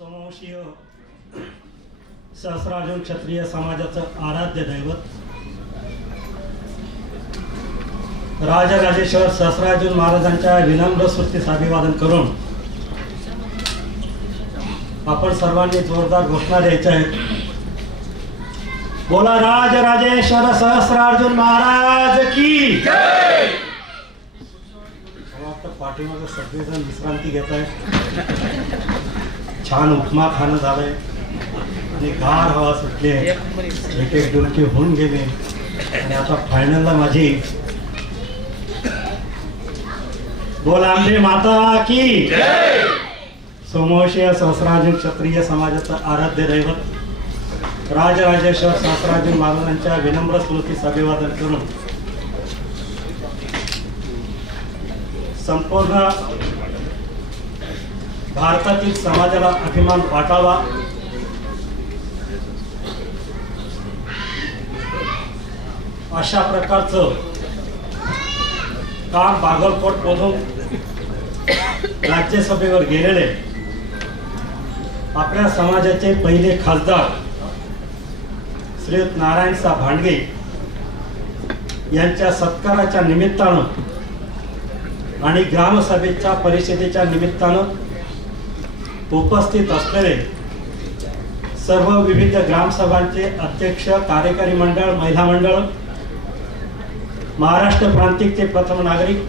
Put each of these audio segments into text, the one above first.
समवंशीय सहस्रार्जुन क्षत्रिय समाजाचं आराध्य दैवत राजराजेश्वर सहस्रार्जुन महाराजांच्या विनम्र स्तुतीस अभिवादन करून आपण सर्वांनी जोरदार घोषणा द्यायच्या आहेत. बोला राजराजेश्वर सहस्रार्जुन महाराज की जय. पाठीमागे सगळेजण विश्रांती घेत आहेत. छान उपमा खाणं झालंय आणि गार हवा सुटली आहे. एक एक डुलकी होऊन गेले आणि आता फायनलला माझी बोला आंबे माता की जय. समवंशीय सहस्रार्जुन क्षत्रिय समाजाचं आराध्य दैवत राजराजेश्वर सहस्रार्जुन महाराजांच्या विनम्र स्मृतीस अभिवादन करून संपूर्ण भारतातील समाजाला अभिमान वाटावा अशा प्रकारचं काम बागलकोटमधून राज्यसभेवर गेलेले आपल्या समाजाचे पहिले खासदार श्रीयुत नारायणसाहेब भांडगे यांच्या सत्काराच्या निमित्तानं आणि ग्रामसभेच्या परिषदेच्या निमित्तानं उपस्थित असलेले सर्व विविध ग्रामसभांचे अध्यक्ष, कार्यकारी मंडळ, महिला मंडळ, महाराष्ट्र प्रांतिकचे प्रथम नागरिक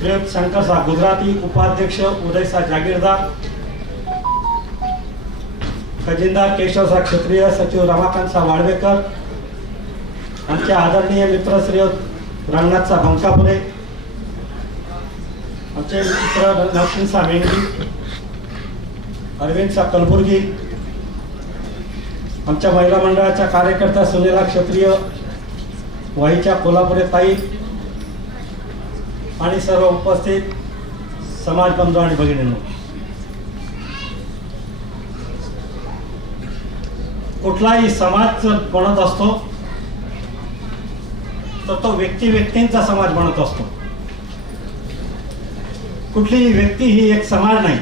श्रीयुत शंकरसाहेब गुजराती, उपाध्यक्ष उदयसाहेब जागीरदार, खजिनदार केशवसाहेब क्षत्रिय, सचिव रमाकांतसाहेब वाळवेकर, आमचे आदरणीय मित्र श्रीयुत रंगनाथसाहेब बंकापुरे, आमचे मित्र नरसिंहसाहेब मेंगडी, अरविंदसाहेब कलबुर्गी, आमच्या महिला मंडळाच्या कार्यकर्त्या सुनेला क्षत्रिय, वाईच्या कोल्हापुरे ताई आणि सर्व उपस्थित समाज बंधू आणि भगिनींनो, कुठलाही समाज बनत असतो तर तो व्यक्तींचा समाज बनत असतो. कुठलीही व्यक्ती ही एक समाज नाही.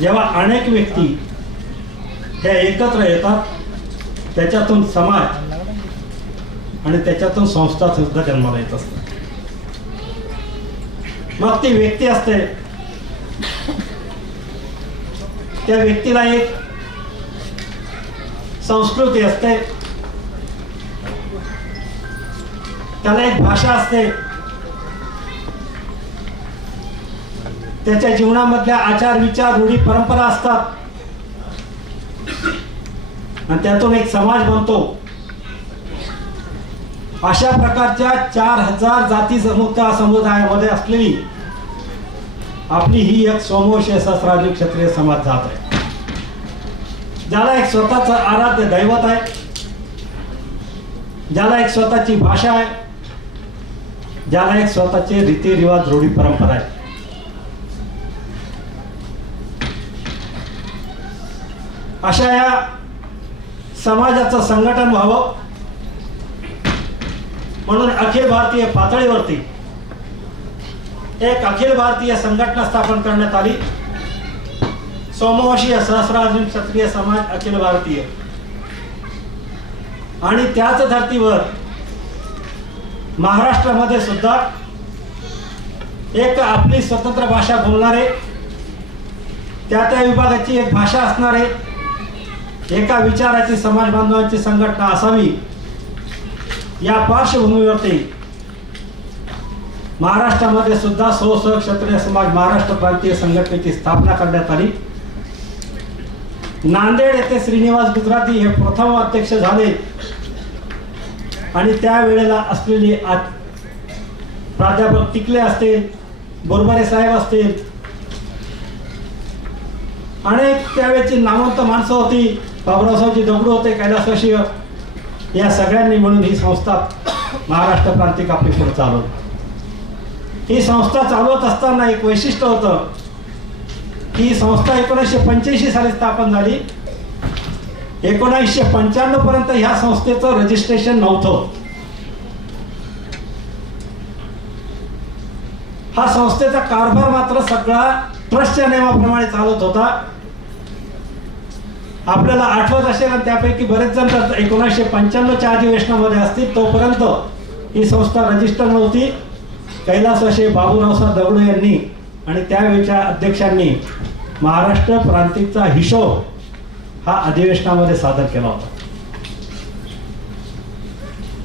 जेव्हा अनेक व्यक्ती त्या एकत्र येतात त्याच्यातून समाज आणि त्याच्यातून संस्था सुद्धा जन्माला येत असतात. मग ती व्यक्ती असते, त्या व्यक्तीला एक संस्कृती असते, त्याला एक भाषा असते, त्याच्या जीवनामधल्या आचार विचार रूढी परंपरा असतात आणि त्यातून एक समाज बनतो. अशा प्रकारच्या 4000 जाती समुदायामध्ये असलेली आपली ही एक समवंशीय सहस्रार्जुन क्षत्रिय समाज जात आहे, ज्याला एक स्वतःचं आराध्य दैवत आहे, ज्याला एक स्वतःची भाषा आहे, ज्याला एक स्वतःचे रीतिरिवाज रूढी परंपरा आहे. अशा या समाजाचं संघटन व्हावं म्हणून अखिल भारतीय पातळीवरती एक अखिल भारतीय संघटना स्थापन करण्यात आली, समवंशीय सहस्रार्जुन क्षत्रिय समाज अखिल भारतीय. आणि त्याच धर्तीवर महाराष्ट्रामध्ये सुद्धा एक आपली स्वतंत्र भाषा बोलणारे, त्या विभागाची एक भाषा असणारे, एका विचाराची समाज बांधवांची संघटना असावी या पार्श्वभूमीवरती महाराष्ट्रामध्ये सुद्धा सह क्षत्रिय समाज महाराष्ट्र प्रांतीय संघटनेची स्थापना करण्यात आली. नांदेड येथे श्रीनिवास गुजराती हे प्रथम अध्यक्ष झाले आणि त्यावेळेला असलेली प्राध्यापक टिकले असतील, बोरबरे साहेब असतील, अनेक त्यावेळेची नामवंत माणसं होती, बाबुरावजी दगडू होते, कैलासवासी, या सगळ्यांनी म्हणून ही संस्था महाराष्ट्र प्रांतिक आपली पुढे चालवली. ही संस्था चालवत असताना एक वैशिष्ट्य होतं की ही संस्था 1985 साली स्थापन झाली. 1995 पर्यंत ह्या संस्थेचं रजिस्ट्रेशन नव्हतं. हा संस्थेचा कारभार मात्र सगळा ट्रस्टच्या नियमाप्रमाणे चालत होता. आपल्याला आठवत असेल आणि त्यापैकी बरेच जण 1995च्या अधिवेशनामध्ये असतील तोपर्यंत ही संस्था रजिस्टर नव्हती. कैलासवासी बाबूरावसाहेब दगडू यांनी आणि त्यावेळच्या अध्यक्षांनी महाराष्ट्र प्रांतिकचा हिशोब हा अधिवेशनामध्ये सादर केला होता.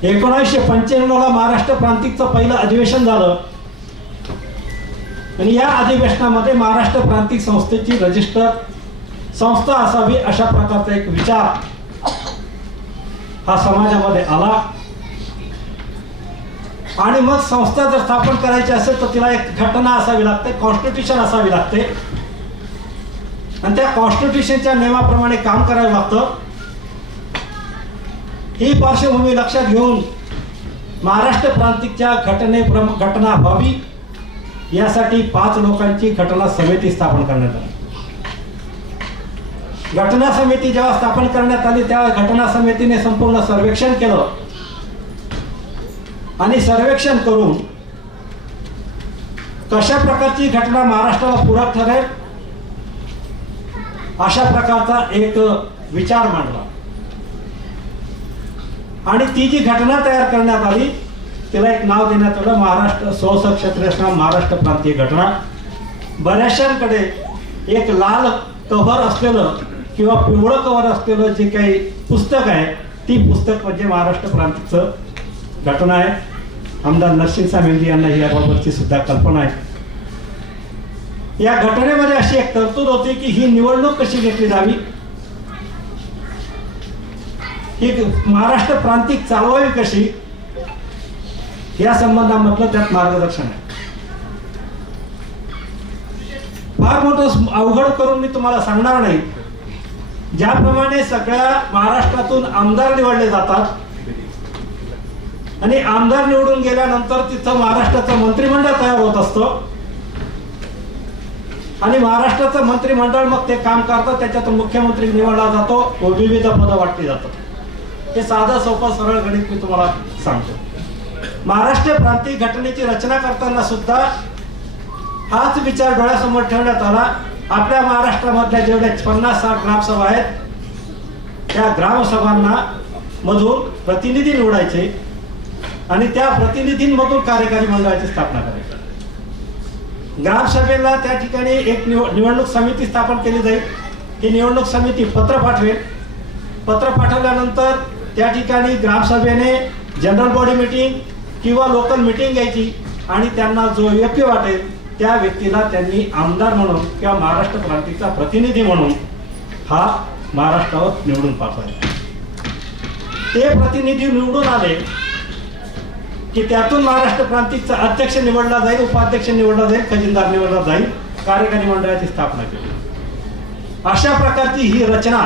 1995ला महाराष्ट्र प्रांतिकचं पहिलं अधिवेशन झालं आणि या अधिवेशनामध्ये महाराष्ट्र प्रांतिक संस्थेची रजिस्टर संस्था असावी अशा प्रकारचा एक विचार हा समाजामध्ये आला. आणि मग संस्था जर स्थापन करायची असेल तर तिला एक घटना असावी लागते, कॉन्स्टिट्यूशन असावी लागते आणि त्या कॉन्स्टिट्यूशनच्या नियमाप्रमाणे काम करावं लागतं. ही पार्श्वभूमी लक्षात घेऊन महाराष्ट्र प्रांतिकच्या घटना व्हावी यासाठी 5 लोकांची घटना समिती स्थापन करण्यात आली. घटना समिती जेव्हा स्थापन करण्यात आली त्या घटना समितीने संपूर्ण सर्वेक्षण केलं आणि सर्वेक्षण करून कशा प्रकारची घटना महाराष्ट्राला पूरक ठरेल अशा प्रकारचा एक विचार मांडला आणि ती जी घटना तयार करण्यात आली तिला एक नाव देण्यात आलं महाराष्ट्र स्वसं क्षत्रिय महाराष्ट्र प्रांतीय घटना. बऱ्याचशांकडे एक लाल कव्हर असलेलं किंवा पिवळं कव्हर असलेलं जे काही पुस्तक आहे ती पुस्तक म्हणजे महाराष्ट्र प्रांतिकचं घटना आहे. आमदार नरसिंह सामेंदी यांना याबाबतची सुद्धा कल्पना आहे. या घटनेमध्ये अशी एक तरतूद होती की ही निवडणूक कशी घेतली जावी, ही महाराष्ट्र प्रांतिक चालवावी कशी या संबंधामधलं त्यात मार्गदर्शन आहे. फार मोठं अवघड करून मी तुम्हाला सांगणार नाही. ज्याप्रमाणे सगळ्या महाराष्ट्रातून आमदार निवडले जातात आणि आमदार निवडून गेल्यानंतर तिथं महाराष्ट्राचं मंत्रिमंडळ तयार होत असतं आणि महाराष्ट्राचं मंत्रिमंडळ मग ते काम करतं, त्याच्यातून मुख्यमंत्री निवडला जातो व विविध पदं वाटली जातात. हे साधं सोपं सरळ गणित मी तुम्हाला सांगतो. महाराष्ट्र प्रांतिक घटनेची रचना करताना सुद्धा हाच विचार डोळ्यासमोर ठेवण्यात आला. आपल्या महाराष्ट्रामधल्या जेवढ्या 50-60 ग्रामसभा आहेत त्या ग्रामसभांना मधून प्रतिनिधी निवडायचे आणि त्या प्रतिनिधींमधून कार्यकारी मंडळाची स्थापना करायची. ग्रामसभेला त्या ठिकाणी एक निवडणूक समिती स्थापन केली जाईल. ही निवडणूक समिती पत्र पाठवेल. पत्र पाठवल्यानंतर त्या ठिकाणी ग्रामसभेने जनरल बॉडी मीटिंग किंवा लोकल मीटिंग घ्यायची आणि त्यांना जो योग्य वाटेल त्या व्यक्तीला त्यांनी आमदार म्हणून किंवा महाराष्ट्र प्रांतिकचा प्रतिनिधी म्हणून हा महाराष्ट्रावर निवडून पाठवायचा. ते प्रतिनिधी निवडून आले की त्यातून महाराष्ट्र प्रांतिकचा अध्यक्ष निवडला जाईल, उपाध्यक्ष निवडला जाईल, खजिनदार निवडला जाईल, कार्यकारी मंडळाची स्थापना केली. अशा प्रकारची ही रचना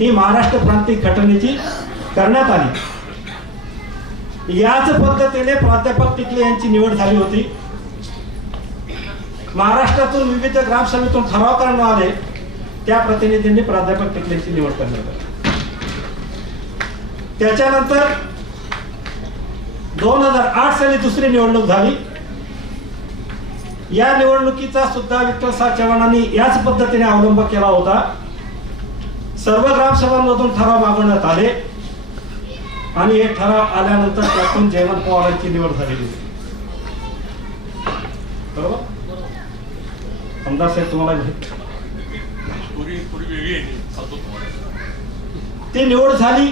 ही महाराष्ट्र प्रांतिक घटनेची करण्यात आली. याच पद्धतीने प्राध्यापक टिकले यांची निवड झाली होती. महाराष्ट्रातून विविध ग्रामसभेतून ठराव करण्यात आले, त्या प्रतिनिधींनी प्राध्यापक टिकलेंची निवड करण्यात आली. त्याच्यानंतर 2008 साली दुसरी निवडणूक झाली. या निवडणुकीचा सुद्धा विठ्ठल चव्हाणांनी याच पद्धतीने अवलंब केला होता. सर्व ग्रामसभांमधून ठराव मागवण्यात आले आणि हे ठराव आल्यानंतर त्यातून जयवंत पवारांची निवड झालेली होती. बरोबर आमदार साहेब तुम्हाला ती निवड झाली.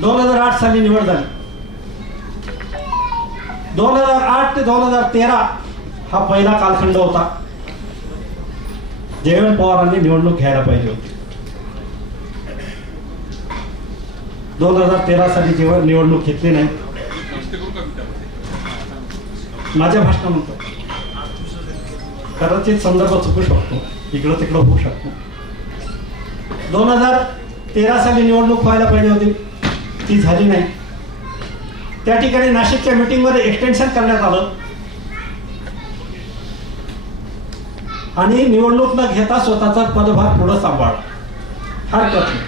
2008 साली निवड झाली. 2008 ते 2013 हा पहिला कालखंड होता. जयवंत पवारांनी निवडणूक घ्यायला पाहिजे होती. 2013 साली जेव्हा निवडणूक घेतली नाही, माझ्या भाषणा म्हणतो कदाचित संदर्भ चुकू शकतो, इकडं तिकडं होऊ शकतो. 2013 साली निवडणूक व्हायला पाहिजे होती, ती झाली नाही. त्या ठिकाणी नाशिकच्या मीटिंगमध्ये एक्सटेन्शन करण्यात आलं आणि निवडणूक न घेता स्वतःचा पदभार पुढे सांभाळला. हरकत नाही.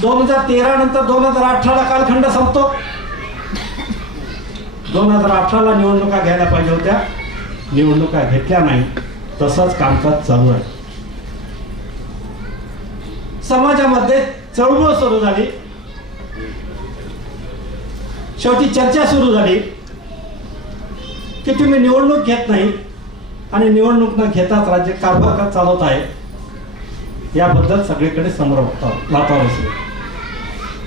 2013 नंतर 2018 कालखंड संपतो. 2018ला निवडणुका घ्यायला पाहिजे होत्या, निवडणुका घेतल्या नाही, तसंच कामकाज चालू आहे. समाजामध्ये चळवळ सुरू झाली, शेवटी चर्चा सुरू झाली की तुम्ही निवडणूक घेत नाही आणि निवडणूक न घेताच राज्य कारभार का चालवत आहे, याबद्दल सगळीकडे समोर वातावरण सुरू.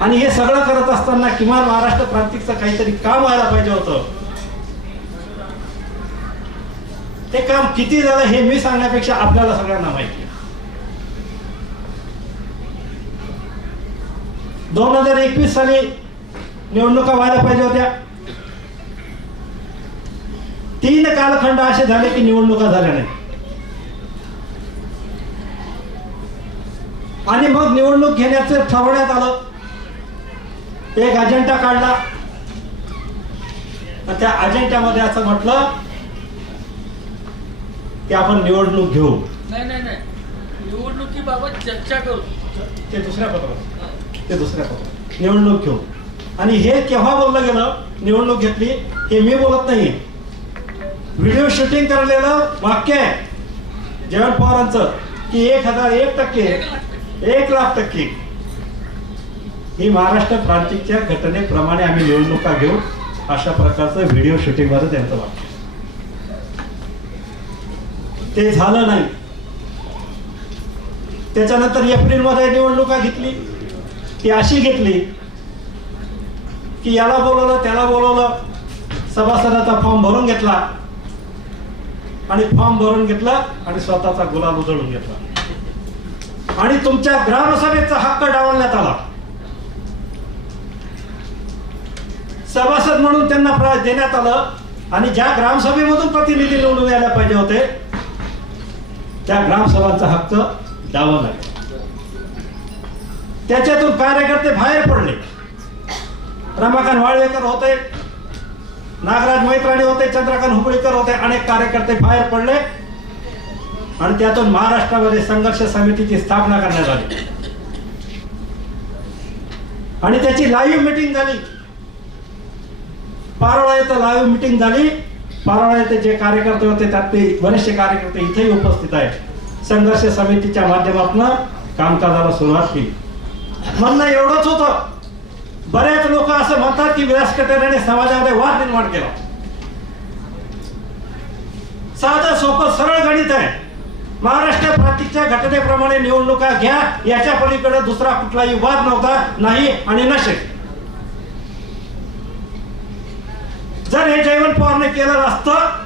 आणि हे सगळं करत असताना किमान महाराष्ट्र प्रांतिकचं काहीतरी काम व्हायला पाहिजे होतं. ते काम किती झालं हे मी सांगण्यापेक्षा आपल्याला सगळ्यांना माहिती आहे. 2021 साली निवडणुका व्हायला पाहिजे होत्या. 3 कालखंड असे झाले की निवडणुका झाल्या नाही. आणि मग निवडणूक घेण्याचं ठरवण्यात आलं. एक अजेंडा काढला. त्या अजेंड्यामध्ये असं म्हटलं की आपण निवडणूक घेऊ. नाही नाही नाही, निवडणुकीबाबत चर्चा करू. ते दुसऱ्या पत्रात निवडणूक घेऊ. आणि हे केव्हा बोललं गेलं, निवडणूक घेतली हे मी बोलत नाही, व्हिडिओ शूटिंग करलेलं वाक्य आहे जयवंत पवारांचं की 1001%, 1,00,000% ही महाराष्ट्र प्रांतिकच्या घटनेप्रमाणे आम्ही निवडणुका घेऊ, अशा प्रकारचं व्हिडिओ शूटिंग मध्ये त्यांचं वाक्य. ते झालं नाही. त्याच्यानंतर एप्रिलमध्ये निवडणुका घेतली. ती अशी घेतली की याला बोलवलं त्याला बोलवलं, सभासदाचा फॉर्म भरून घेतला आणि फॉर्म भरून घेतला आणि स्वतःचा गुलाब उधळून घेतला आणि तुमच्या ग्रामसभेचा हक्क डावलण्यात आला. सभासद म्हणून त्यांना देण्यात आलं आणि ज्या ग्रामसभेमधून प्रतिनिधी निवडून यायला पाहिजे होते त्या ग्रामसभांचा हक्क डावलला. त्याच्यातून कार्यकर्ते बाहेर पडले. रमाकांत वाळवेकर होते, नागराज मैत्राणी होते, चंद्रकांत हुबळीकर होते, अनेक कार्यकर्ते बाहेर पडले आणि त्यातून महाराष्ट्रामध्ये संघर्ष समितीची स्थापना करण्यात आली आणि त्याची लाईव्ह मीटिंग झाली. पारोळा येथे लाईव्ह मीटिंग झाली. पारोळा येथे जे कार्यकर्ते होते त्यातले बरेचसे कार्यकर्ते इथेही उपस्थित आहेत. संघर्ष समितीच्या माध्यमातून कामकाजाला सुरुवात केली. म्हणणं एवढंच होतं. बरेच लोक असं म्हणतात की विलास कटारियाने समाजामध्ये वाद निर्माण केला. साधं सोपं सरळ गणित आहे. महाराष्ट्र प्रांतिकच्या घटनेप्रमाणे निवडणुका घ्या, याच्या पलीकडे दुसरा कुठलाही वाद नव्हता, नाही आणि नशे. जर हे जयवंत पवारने केलं नसतं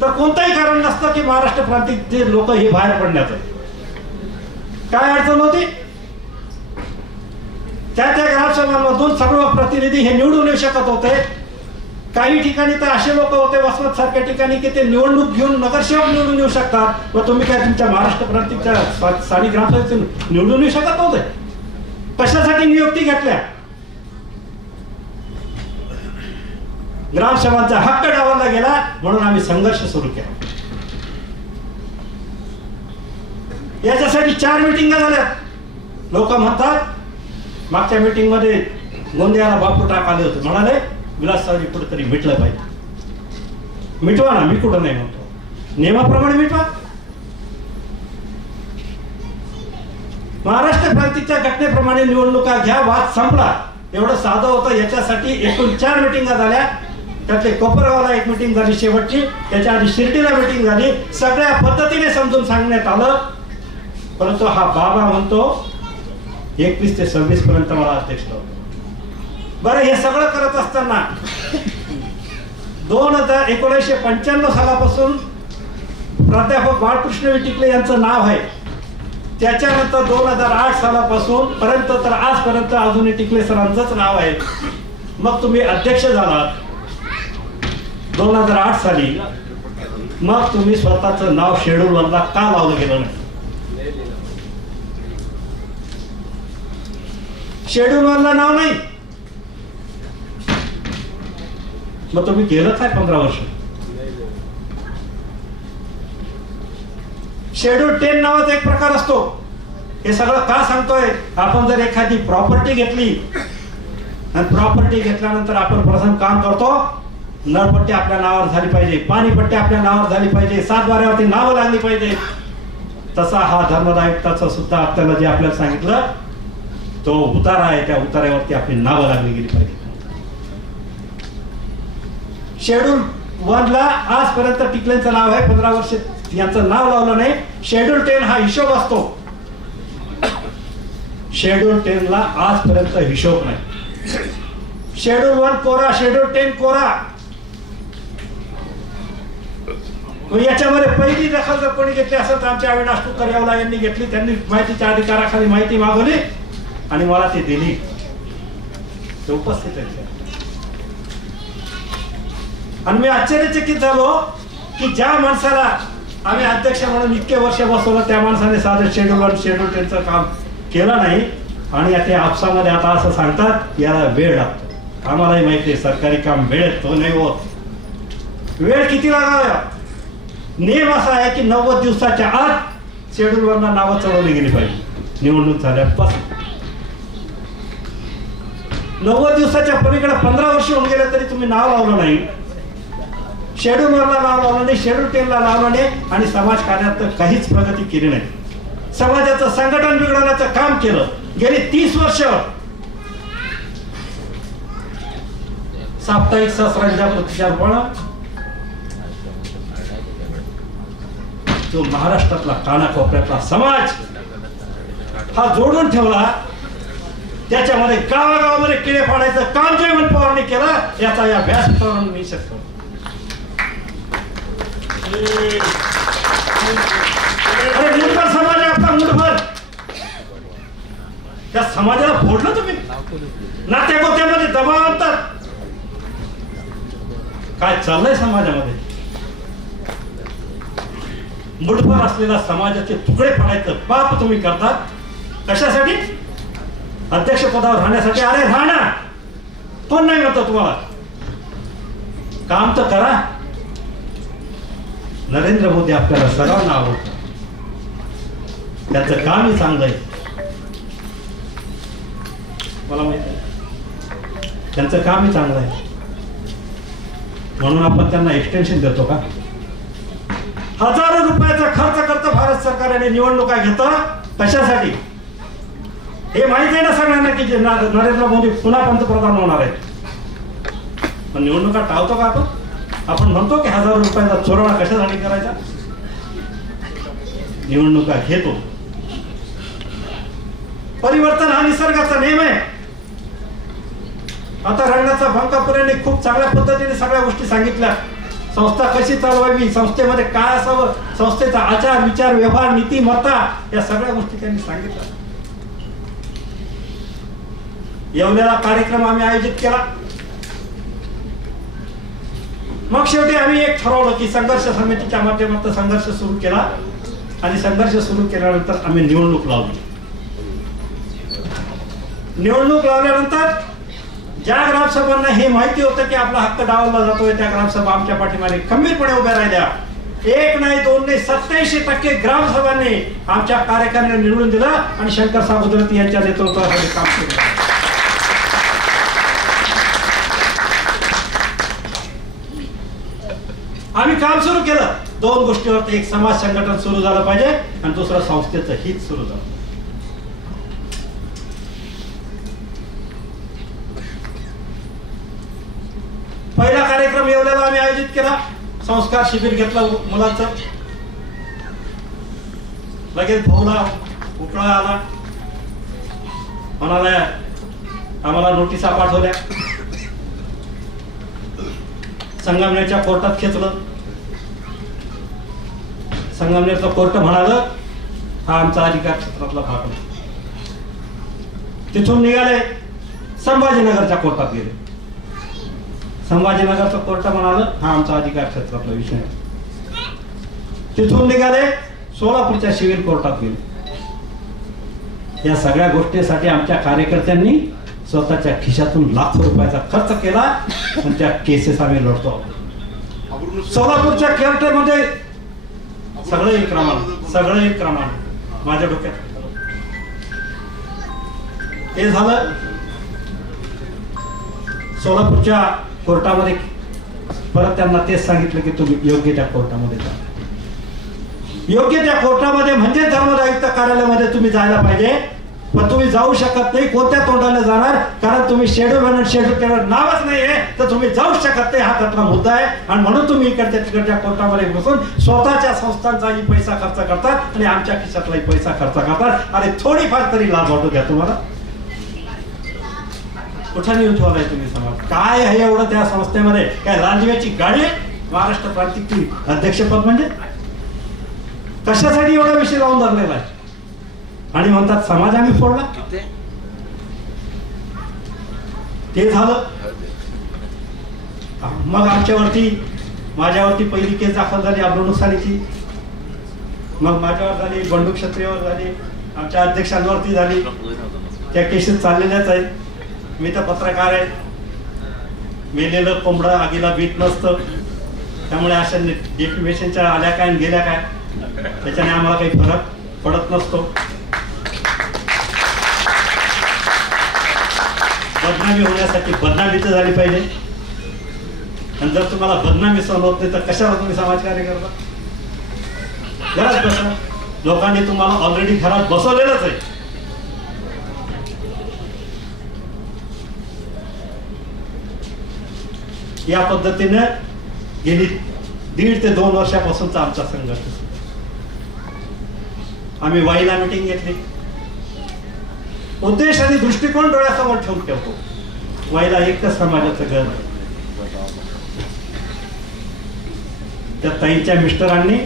तर कोणतंही कारण नसतं की महाराष्ट्र प्रांतिकचे लोक हे बाहेर पडण्याचं. काय अडचण होती? त्या ग्रामसभांमधून सर्व प्रतिनिधी हे निवडून येऊ शकत होते. काही ठिकाणी तर असे लोक होते वसमत सारख्या ठिकाणी की ते निवडणूक घेऊन नगरसेवक निवडून येऊ शकतात, व तुम्ही काय तुमच्या महाराष्ट्र प्रांतिकच्या स्थानिक ग्रामसभेतून निवडून येऊ शकत नव्हते. कशासाठी नियुक्ती घेतल्या? ग्रामसभांचा हक्क डावलला गेला म्हणून आम्ही संघर्ष सुरू केला. याच्यासाठी 4 मिटिंगा झाल्या. लोक म्हणतात मागच्या मीटिंग मध्ये गोंदियाला बापू टाक आले होते, म्हणाले विलास सावजी कुठेतरी मिटलं पाहिजे. मिटवा ना, मी कुठं नाही म्हणतो, नियमाप्रमाणे मिटवा. महाराष्ट्र प्रांतिकच्या घटनेप्रमाणे निवडणुका घ्या, वाद संपला. एवढं साधं होतं. याच्यासाठी एकूण 4 मिटिंगा झाल्या. त्यातले कोपरगावला एक मिटिंग झाली शेवटची, त्याच्या आधी शिर्डीला मिटिंग झाली. सगळ्या पद्धतीने समजून सांगण्यात आलं. परंतु हा बाबा म्हणतो 21 ते 26 पर्यंत मला अध्यक्ष होतो. बरं, हे सगळं करत असताना 1995 सालापासून प्राध्यापक बाळकृष्ण विटिकले यांचं नाव आहे. त्याच्यानंतर 2008 सालापासून पर्यंत तर आजपर्यंत अजूनही टिकले सरांचंच नाव आहे. मग तुम्ही अध्यक्ष झालात 2008 साली. मग तुम्ही स्वतःचं नाव शेड्यूल वरला का लावलं गेलं नाही? शेड्यूल वरला नाव नाही, मग तुम्ही गेलंच आहे 15 वर्ष. शेड्यूल 10 नावाचा एक प्रकार असतो. हे सगळं का सांगतोय? आपण जर एखादी प्रॉपर्टी घेतली आणि प्रॉपर्टी घेतल्यानंतर आपण प्रथम काम करतो नळपट्टी आपल्या नावावर झाली पाहिजे, पाणीपट्टी आपल्या नावावर झाली पाहिजे, 7 बाऱ्यावरती नावं लागली पाहिजे. तसा हा धर्मदायुक्ताचा सुद्धा आपल्याला जे आपल्याला सांगितलं तो उतारा आहे, त्या उतार्यावरती आपली नावं लागली गेली पाहिजे. शेड्यूल 1 ला आजपर्यंत टिकलेचं नाव आहे, 15 वर्ष यांचं नाव लावलं नाही. शेड्यूल 10 हा हिशोब असतो, शेड्यूल 10 ला आजपर्यंत हिशोब नाही. शेड्यूल 1 कोरा, शेड्यूल 10 कोरा. याच्यामध्ये पहिली दखल जर कोणी घेतली असेल तर आमच्या अविनाश तुकाराम यांनी घेतली. त्यांनी माहितीच्या अधिकाराखाली माहिती मागवली आणि मला ती दिली. ते उपस्थित आहेत आणि मी आश्चर्यचकित झालो की ज्या माणसाला आम्ही अध्यक्ष म्हणून इतके वर्ष बसवलं त्या माणसाने साधं शेड्यूल 1 शेड्यूल 10चं काम केलं नाही आणि ते आपसामध्ये आता असं सांगतात याला वेळ लागतो. आम्हालाही माहिती आहे सरकारी काम वेळेत तो नाही होत. वेळ किती लागावा? नियम असा आहे की 90 दिवसाच्या आत शेड्यूल 1 ला नावं चढवली गेली पाहिजे निवडणूक झाल्यापासून. 90 दिवसाच्या पलीकडे 15 वर्ष होऊन गेले तरी तुम्ही नाव लावलं नाही, शेड्यूल 1 ला नाव लावलं नाही, शेड्यूल 10 ला लावलं नाही आणि समाज कार्यात तर काहीच प्रगती केली नाही. समाजाचं संघटन बिघडवण्याचं काम केलं गेली 30 वर्ष. साप्ताहिक सहस्रांच्या प्रतिचारपणा जो महाराष्ट्रातला कानाकोपऱ्यातला समाज हा जोडून ठेवला, त्याच्यामध्ये गावागावामध्ये किडे पाडायचं काम जयवंत पवारांनी केलं याचा या व्यासपीठावरून मी शकतो. अरे मुठभर समाज आहे आपला, मुठभर. त्या समाजाला फोडलं तुम्ही, नात्या गोत्यामध्ये दबाव आणतात. काय चाललंय समाजामध्ये? मुठभर असलेला समाजाचे तुकडे पाडायचं पाप तुम्ही करतात. कशासाठी? अध्यक्ष पदावर राहण्यासाठी. अरे राहणा, कोण नाही म्हणतो तुम्हाला? काम तर करा. नरेंद्र मोदी आपल्याला सर्वांना आवडतं, त्याचं कामही चांगलं आहे, मला माहिती आहे त्यांचं कामही चांगलं आहे. म्हणून आपण त्यांना एक्सटेन्शन देतो का? हजारो रुपयाचा खर्च करतं भारत सरकारने निवडणुका घेतं. कशासाठी? हे माहिती आहे ना सगळ्यांना की नरेंद्र मोदी पुन्हा पंतप्रधान होणार आहेत. पण निवडणुका टाळतो का आपण? आपण म्हणतो की हजारो रुपयाचा चोरवणा कशासाठी करायचा? निवडणुका घेतो. परिवर्तन हा निसर्गाचा नियम आहे. आता रंगाचा भंकापूर यांनी खूप चांगल्या पद्धतीने सगळ्या गोष्टी सांगितल्या. संस्था कशी चालवावी, संस्थेमध्ये काय असावं, संस्थेचा आचार विचार व्यवहार नीती मत्ता या सगळ्या गोष्टी त्यांनी सांगितल्या. येवल्याला कार्यक्रम आम्ही आयोजित केला. मग शेवटी आम्ही एक ठरवलं की संघर्ष समितीच्या माध्यमातून संघर्ष सुरू केला आणि संघर्ष सुरू केल्यानंतर आम्ही निवडणूक लावली. निवडणूक लावल्यानंतर ज्या ग्रामसभांना हे माहिती होतं की आपला हक्क डावलला जातोय त्या ग्रामसभा आमच्या पाठीमागे खंबीरपणे उभ्या राहिल्या. 1 नाही 2 नाही 87% ग्रामसभांनी आमच्या कार्यकर्त्यांना निवडून दिला आणि शंकर साबुद्रती यांच्या नेतृत्वाखाली काम केलं. आम्ही काम सुरू केलं 2 गोष्टीवरती. एक समाज संघटन सुरू झालं पाहिजे आणि दुसरं संस्थेचं हित सुरू झालं. पहिला कार्यक्रम येवल्याला आम्ही आयोजित केला. संस्कार शिबिर घेतलं मुलांचं. लगेच भाऊला उकळा आला, म्हणाला आम्हाला नोटिसा पाठवल्या. संगमनेरच्या कोर्टात खेचलं. संगमनेरचं कोर्ट म्हणालं हा आमचा अधिकार क्षेत्रातला भाग आहे. तिथून निघाले संभाजीनगरच्या कोर्टात गेले. संभाजीनगरचं कोर्ट म्हणालं हा आमचा अधिकार क्षेत्रातला विषय आहे. तिथून निघाले सोलापूरच्या सिव्हिल कोर्टात गेले. या सगळ्या गोष्टीसाठी आमच्या कार्यकर्त्यांनी स्वतःच्या खिशातून लाखो रुपयाचा खर्च केला आणि त्या केसेस आम्ही लढतो. सोलापूरच्या कोर्टामध्ये सगळं एक क्रमाने माझ्या डोक्यात हे झालं. सोलापूरच्या कोर्टामध्ये परत त्यांना तेच सांगितलं की तुम्ही योग्य त्या कोर्टामध्ये जा. योग्य त्या कोर्टामध्ये म्हणजे धर्मदायुक्त कार्यालयामध्ये तुम्ही जायला पाहिजे, पण तुम्ही जाऊ शकत नाही. कोणत्या तोंडाने जाणार? कारण तुम्ही शेड्यूल म्हणून शेड्यूल केलं नावच नाही आहे, तर तुम्ही जाऊ शकत नाही. हा त्यातला मुद्दा आहे. आणि म्हणून तुम्ही इकडच्या तिकडच्या कोर्टामध्ये बसून स्वतःच्या संस्थांचाही पैसा खर्च करतात आणि आमच्या खिशातलाही पैसा खर्च करतात. आणि थोडीफार तरी लाभ वाटू द्या तुम्हाला. कुठं नेऊन ठेवलाय तुम्ही समाज? काय आहे एवढं त्या संस्थेमध्ये? काय लालजीची गाडी? महाराष्ट्र क्रांतीची अध्यक्षपद म्हणजे कशासाठी एवढा विषय लावून धरलेला आहे? आणि म्हणतात समाज आम्ही फोडला. ते झालं. मग माझ्यावरती पहिली केस दाखल झाली अब्रू नुकसानीची. मग माझ्यावर झाली, बंडू क्षत्रियावर झाली, आमच्या अध्यक्षांवरती झाली. त्या केसेस चाललेल्याच आहेत. मी तर पत्रकार आहे. मेलेलं कोंबडं आगीला भीत नसतं. त्यामुळे अशा डेफिमेशनच्या आल्या काय आणि गेल्या काय त्याच्याने आम्हाला काही फरक पडत नसतो. बदनामी होण्यासाठी बदनामी तर झाली पाहिजे. आणि जर तुम्हाला बदनामी सहन होत नाही तर कशाला तुम्ही समाजकार्य करता? घरात बसा. लोकांनी तुम्हाला ऑलरेडी घरात बसवलेलंच आहे. या पद्धतीने गेली 1.5 ते 2 वर्षापासूनचा आमचा संघर्ष. आम्ही वाईला मिटिंग घेतली. उद्देश आणि दृष्टिकोन डोळ्यासमोर ठेवून ठेवतो. वाईला एकच समाजाचं घर. त्या ताईच्या मिस्टरांनी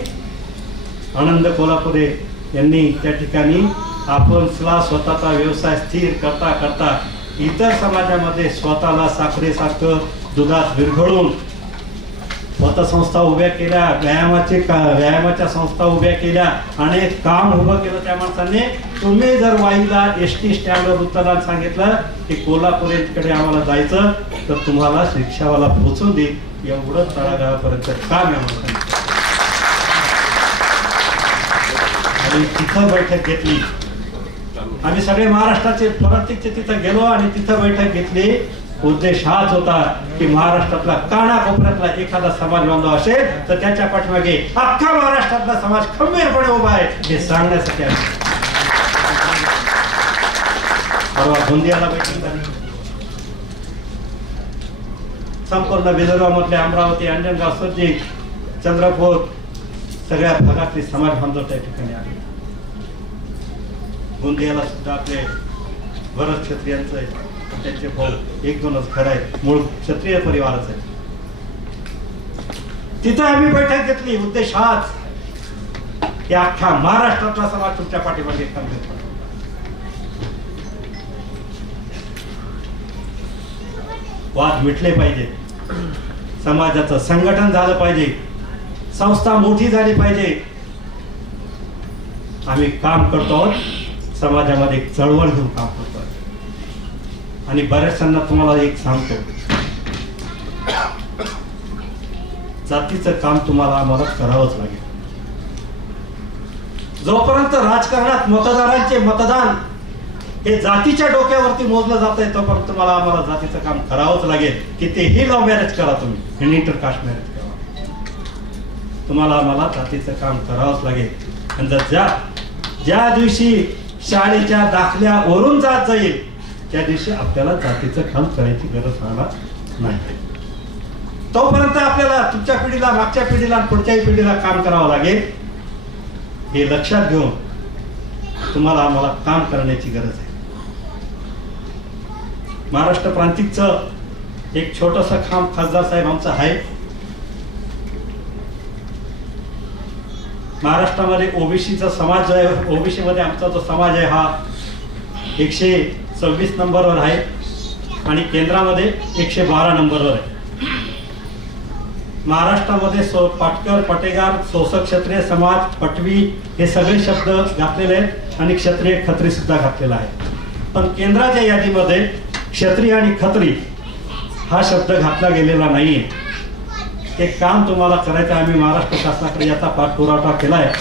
आनंद कोल्हापुरे यांनी त्या ठिकाणी आपण स्वतःचा व्यवसाय स्थिर करता करता इतर समाजामध्ये स्वतःला साखरेसारखं दुधात विरघळून पतसंस्था उभ्या केल्या, व्यायामाच्या संस्था उभ्या केल्या, अनेक काम उभं केलं त्या माणसांनी. तुम्ही जर वाईला एसटी स्टँडवर उतरला सांगितलं की कोल्हापूरकडे आम्हाला जायचं तर तुम्हाला रिक्षावाला पोहोचून देईल. एवढं तळागाळापर्यंत काम आहे माणसांनी. आणि तिथं बैठक घेतली. आम्ही सगळे महाराष्ट्राचे प्रत्येक तिथं गेलो आणि तिथं बैठक घेतली. उद्देश हाच होता की महाराष्ट्रातला कानाकोपऱ्यातला एखादा समाज बांधव असेल तर त्याच्या पाठीमागे अख्खा महाराष्ट्रातला समाज खंबीरपणे उभा आहे हे सांगण्यासाठी आहे. परवा गोंदियाला बैठक झाली. संपूर्ण विदर्भामधले अमरावती, अंजनगाव, सर्जी, चंद्रपूर सगळ्या भागातले समाज बांधव त्या ठिकाणी आले. गोंदियाला सुद्धा आपले भरत क्षत्रियांचं आहे. त्यांचे भाऊ 1-2च खरं आहे. मूळ क्षत्रिय परिवारच आहे. तिथं आम्ही बैठक घेतली. उद्देश हाच की अख्खा महाराष्ट्रातला समाज तुमच्या पाठीमागे खंबीर. वाद मिटले पाहिजे. समाजाचं संघटन झालं पाहिजे. संस्था मोठी झाली पाहिजे. आम्ही काम करतो आहोत समाजामध्ये एक चळवळ घेऊन काम करतो. आणि बऱ्याचशांना तुम्हाला एक सांगतो, जातीचं काम तुम्हाला आम्हाला करावंच लागेल. जोपर्यंत राजकारणात मतदारांचे मतदान हे जातीच्या डोक्यावरती मोजलं जात आहे तोपर्यंत तुम्हाला आम्हाला जातीचं काम करावंच लागेल. कितीही लव्ह मॅरेज करा तुम्ही, इंटरकास्ट मॅरेज करा, तुम्हाला आम्हाला जातीचं काम करावंच लागेल. आणि जर ज्या दिवशी शाळेच्या दाखल्यावरून जात जाईल त्या दिवशी आपल्याला जातीचं काम करायची गरज राहणार नाही. तोपर्यंत आपल्याला तुमच्या पिढीला, मागच्या पिढीला, पुढच्याही पिढीला काम करावं लागेल. हे लक्षात घेऊन तुम्हाला आम्हाला काम करण्याची गरज आहे. महाराष्ट्र प्रांतिकचं एक छोटंसं काम खासदार साहेब आमचं आहे. महाराष्ट्रामध्ये ओबीसीचा समाज जो आहे, ओबीसी मध्ये आमचा जो समाज आहे हा 126 नंबरवर आहे आणि केंद्रामध्ये 112 नंबरवर आहे. महाराष्ट्रामध्ये पाटकर, पटेगार, सोसक क्षत्रिय समाज, पटवी हे सगळे शब्द घातलेले आहेत आणि क्षत्रिय खत्री सुद्धा घातलेला आहे. पण केंद्राच्या यादीमध्ये क्षत्रिय आणि खत्री हा शब्द घातला गेलेला नाहीये. ते काम तुम्हाला करायचं. आम्ही महाराष्ट्र शासनाकडे याचा पाठपुरावा केला आहे.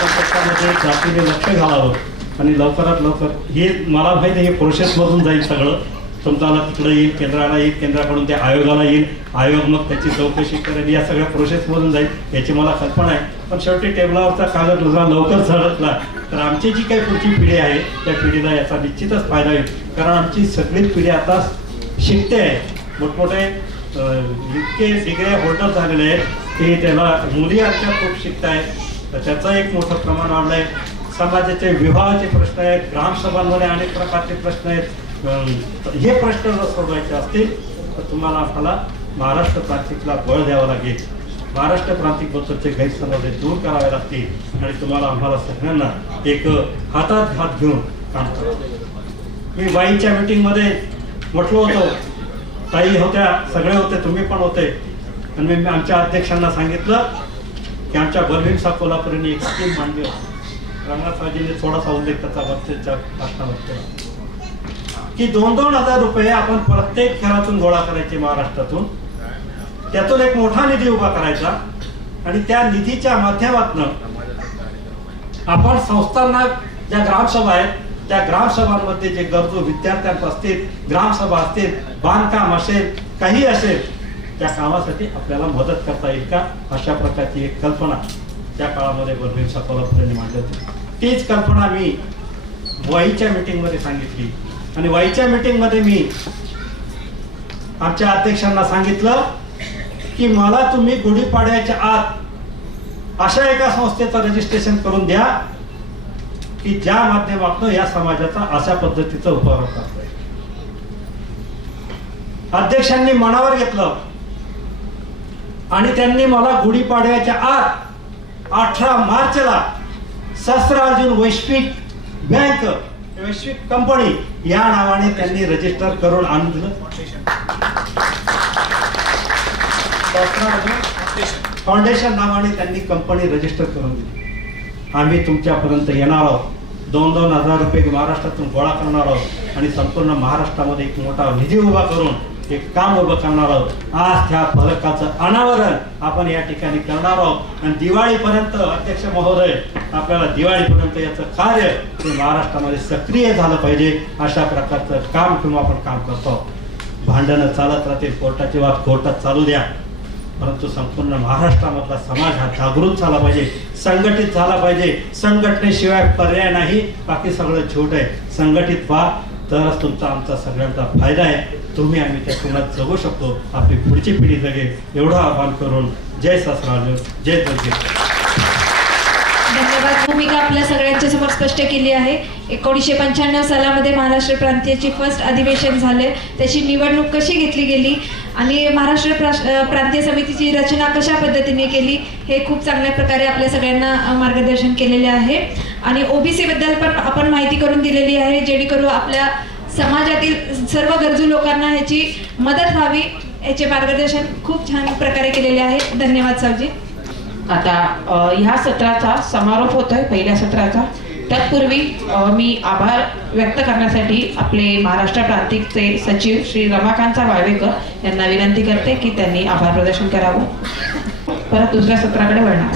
त्याच्यामध्ये जातीने लक्ष घालावं आणि लवकरात लवकर हे मला माहिती आहे हे प्रोसेस मधून जाईल सगळं. तुमचाला तिकडे येईल, केंद्राला येईल, केंद्राकडून त्या आयोगाला येईल, आयोग मग त्याची चौकशी करेल, या सगळ्या प्रोसेसमधून जाईल याची मला कल्पना आहे. पण शेवटी टेबलावरचा कागद जरा लवकर झळकला तर आमची जी काही पुढची पिढी आहे त्या पिढीला याचा निश्चितच फायदा होईल. कारण आमची सगळीच पिढी आता शिकते आहे. मोठमोठे इतके डिग्री होल्डर झालेले आहेत की त्याला मुली आमच्या खूप शिकत आहेत, तर त्याचं एक मोठं प्रमाण वाढलं आहे. समाजाचे विवाहाचे प्रश्न आहेत, ग्रामसभांमध्ये अनेक प्रकारचे प्रश्न आहेत. हे प्रश्न जर सोडवायचे असतील तर तुम्हाला आम्हाला महाराष्ट्र क्रांतीला बळ द्यावं लागेल. महाराष्ट्र क्रांतीबद्दलचे गैरसमज दूर करावे लागतील आणि तुम्हाला आम्हाला सगळ्यांना एक हातात हात घेऊन काम करावं. मी वाईच्या मीटिंगमध्ये म्हटलं होतं, ताई होत्या, सगळे होते, तुम्ही पण होते, आणि मी आमच्या अध्यक्षांना सांगितलं की आमच्या बलभीम कोल्हापुरीने एक स्कीम मांडली होती. रंगनाथरावजींनी थोडासा उल्लेख त्याचा वक्तव्याच्या भाषणावर केला की 2,000 रुपये आपण प्रत्येक घरातून गोळा करायचे महाराष्ट्रातून, त्यातून एक मोठा निधी उभा करायचा आणि त्या निधीच्या माध्यमातून आपण संस्थांना ज्या ग्रामसभा आहेत त्या ग्रामसभांमध्ये जे गरजू विद्यार्थ्यांना असतील, ग्रामसभा असतील, बांधकाम असेल, काही असेल, त्या कामासाठी आपल्याला मदत करता येईल का, अशा प्रकारची एक कल्पना त्या काळामध्ये बलभीम कोल्हापुरेंनी मांडली होती. तीच कल्पना मी वाईच्या मीटिंगमध्ये सांगितली आणि वाईच्या मीटिंगमध्ये मी आमच्या अध्यक्षांना सांगितलं की मला तुम्ही गुढीपाडव्याच्या आत अशा एका संस्थेचं रजिस्ट्रेशन करून द्या की ज्या माध्यमातून या समाजाचा अशा पद्धतीचा उपहार करतोय. अध्यक्षांनी मनावर घेतलं आणि त्यांनी मला गुढीपाडव्याच्या आत 18 मार्चला सहस्त्रार्जुन वैश्विक बँक, वैश्विक कंपनी या नावाने त्यांनी रजिस्टर करून आणलं. फाउंडेशन नावाने त्यांनी कंपनी रजिस्टर करून दिली. आम्ही तुमच्यापर्यंत येणार आहोत, 2,000 रुपये महाराष्ट्रातून गोळा करणार आहोत आणि संपूर्ण महाराष्ट्रामध्ये एक मोठा निधी उभा करून एक काम उभं करणार आहोत. आज त्या फलकाचं अनावरण आपण या ठिकाणी करणार आहोत आणि दिवाळीपर्यंत, अध्यक्ष महोदय, आपल्याला दिवाळीपर्यंत याचं कार्य ते महाराष्ट्रामध्ये सक्रिय झालं पाहिजे अशा प्रकारचं काम किंवा आपण काम करतो. भांडणं चालत राहतील, कोर्टाचे वाद कोर्टात चालू द्या, परंतु संपूर्ण महाराष्ट्रामधला समाज हा जागृत झाला पाहिजे, संघटित झाला पाहिजे. संघटनेशिवाय पर्याय नाही, बाकी सगळं छोट आहे. संघटित व्हा तरच तुमचा आमचा सगळ्यांचा फायदा आहे. तुम्ही आम्ही त्या कुणात जगू शकतो, आपली पुढची पिढी जगेल एवढं आवाहन करून जय सहस्रार्जुन, जय दुर्गे. धन्यवाद. भूमिका आपल्या सगळ्यांच्या समोर स्पष्ट केली आहे. 1995 सालामध्ये महाराष्ट्र प्रांतीयची फर्स्ट अधिवेशन झाले, त्याची निवडणूक कशी घेतली गेली आणि महाराष्ट्र प्रांतीय समितीची रचना कशा पद्धतीने केली हे खूप चांगल्या प्रकारे आपल्या सगळ्यांना मार्गदर्शन केलेले आहे. आणि ओबीसी बद्दल पण आपण माहिती करून दिलेली आहे, जेणेकरून आपल्या समाजातील सर्व गरजू लोकांना ह्याची मदत व्हावी याचे मार्गदर्शन खूप छान प्रकारे केलेले आहे. धन्यवाद सावजी. आता ह्या सत्राचा समारोप होतोय, पहिल्या सत्राचा. तत्पूर्वी मी आभार व्यक्त करण्यासाठी आपले महाराष्ट्र प्रांतिकचे सचिव श्री रमाकांत वाळवेकर यांना विनंती करते की त्यांनी आभार प्रदर्शन करावं. परत दुसऱ्या सत्राकडे वळणार.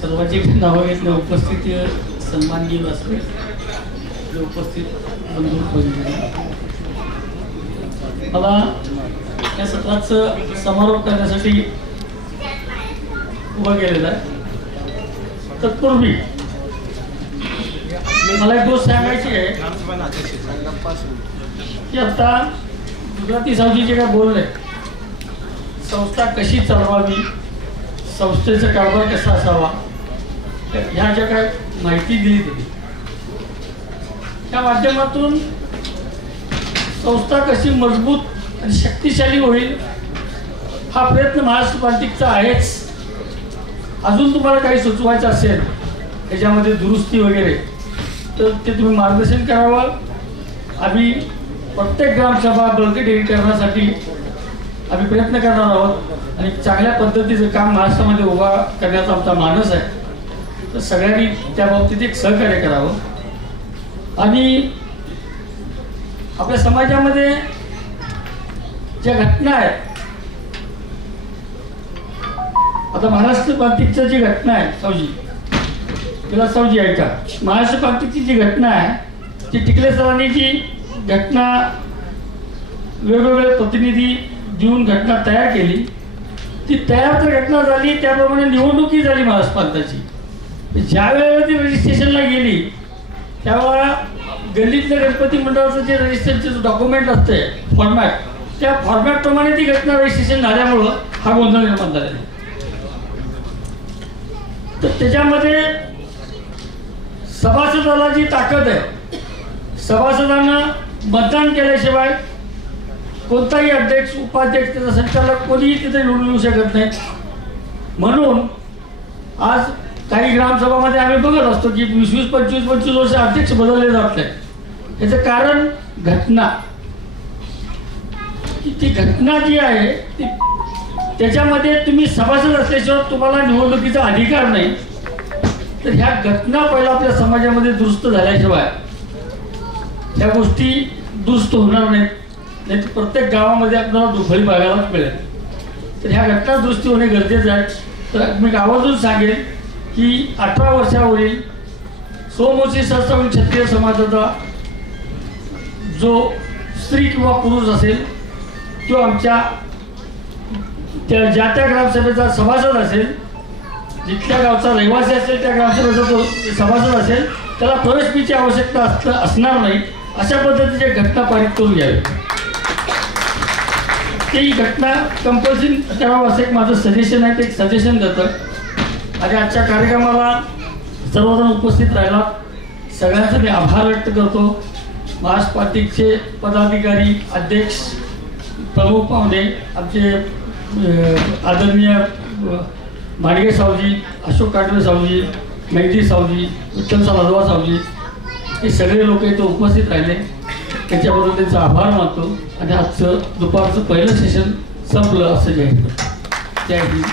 सर्वांची नावं घेतली, उपस्थिती सन्माननीय असते, उपस्थित बंधू. मला या सत्राचं समारोप करण्यासाठी उभं केलेलं आहे. तत्पूर्वी मला एक गोष्ट सांगायची आहे की आता गुजराती सावजी जे काय बोलले, संस्था कशी चालवावी, संस्थेचा कारभार कसा असावा, ह्या ज्या काय माहिती दिली त्यांनी, त्या माध्यमातून संस्था कशी मजबूत आणि शक्तिशाली होईल हा प्रयत्न महाराष्ट्र प्रांतिकचा आहेच. अजून तुम्हाला काही सुचवायचं असेल त्याच्यामध्ये दुरुस्ती वगैरे तर ते तुम्ही मार्गदर्शन करावं. आम्ही प्रत्येक ग्रामसभा बळकटी करण्यासाठी आम्ही प्रयत्न करणार आहोत आणि चांगल्या पद्धतीचं काम महाराष्ट्रामध्ये उभा करण्याचा आमचा मानस आहे. तर सगळ्यांनी त्या बाबतीत एक सहकार्य करावं. आणि आपल्या समाजामध्ये ज्या घटना आहेत, आता महाराष्ट्र प्रांतिकच्या जी घटना आहे, सावजी तिला सावजी ऐका, महाराष्ट्र प्रांतिकची जी घटना आहे की टिकले सरांनी जी घटना वेगवेगळे प्रतिनिधी देऊन घटना तयार केली, ती तयार तर घटना झाली, त्याप्रमाणे निवडणुकी झाली महाराष्ट्र प्रांताची. ज्या वेळेला ती रजिस्ट्रेशनला गेली त्यावेळेला गल्लीतल्या गणपती मंडळाचं जे रजिस्ट्रेशनचं डॉक्युमेंट असते फॉर्मॅट, त्या फॉर्मॅटप्रमाणे ती घटना रजिस्ट्रेशन झाल्यामुळं हा गोंधळ निर्माण झालेला. तर त्याच्यामध्ये सभासदाला जी ताकद आहे, सभासदांना मतदान केल्याशिवाय कोणताही अध्यक्ष उपाध्यक्ष त्याचा संचालक कोणीही तिथे निवडून येऊ शकत नाही. म्हणून आज काही ग्रामसभामध्ये आम्ही बघत असतो की 20-25 वर्ष अध्यक्ष बदलले जात नाही. याचं कारण घटना, ती घटना जी आहे ती त्याच्यामध्ये तुम्ही सभासद असल्याशिवाय तुम्हाला निवडणुकीचा अधिकार नाही. तर ह्या घटना पहिला आपल्या समाजामध्ये दुरुस्त झाल्याशिवाय ह्या गोष्टी दुरुस्त होणार नाहीत. नाही तर प्रत्येक गावामध्ये आपल्याला दुफळी बघायलाच मिळेल. तर ह्या घटना दुरुस्ती होणे गरजेचं आहे. तर मी आवर्जून सांगेन की 18 वर्षावरील सोमवंशी सहस्त्रकुल क्षत्रिय समाजाचा जो स्त्री किंवा पुरुष असेल तो आमच्या ज्या त्या ग्रामसभेचा सभासद असेल, जिथल्या गावचा रहिवासी असेल त्या ग्रामसभेचा तो सभासद असेल, त्याला प्रवेश फीची आवश्यकता असणार नाही. अशा पद्धतीची घटना पारित करून घ्यावी. ती घटना कंपल्सरी करावं असं एक माझं सजेशन आहे. ते एक सजेशन देतं. आणि आजच्या कार्यक्रमाला सर्वजण उपस्थित राहिला, सगळ्यांचा मी आभार व्यक्त करतो. महाराष्ट्र प्रांतिकचे पदाधिकारी, अध्यक्ष, प्रमुख पाहुणे, आमचे आदरणीय माडगे सावजी, अशोक काटवे सावजी, मेघजी सावजी, विठ्ठल लाडवा सावजी, हे सगळे लोक इथं उपस्थित राहिले. त्याच्याबरोबर त्यांचा आभार मानतो आणि आजचं दुपारचं पहिलं सेशन संपलं असं जाहीर करतो. जय हिंद.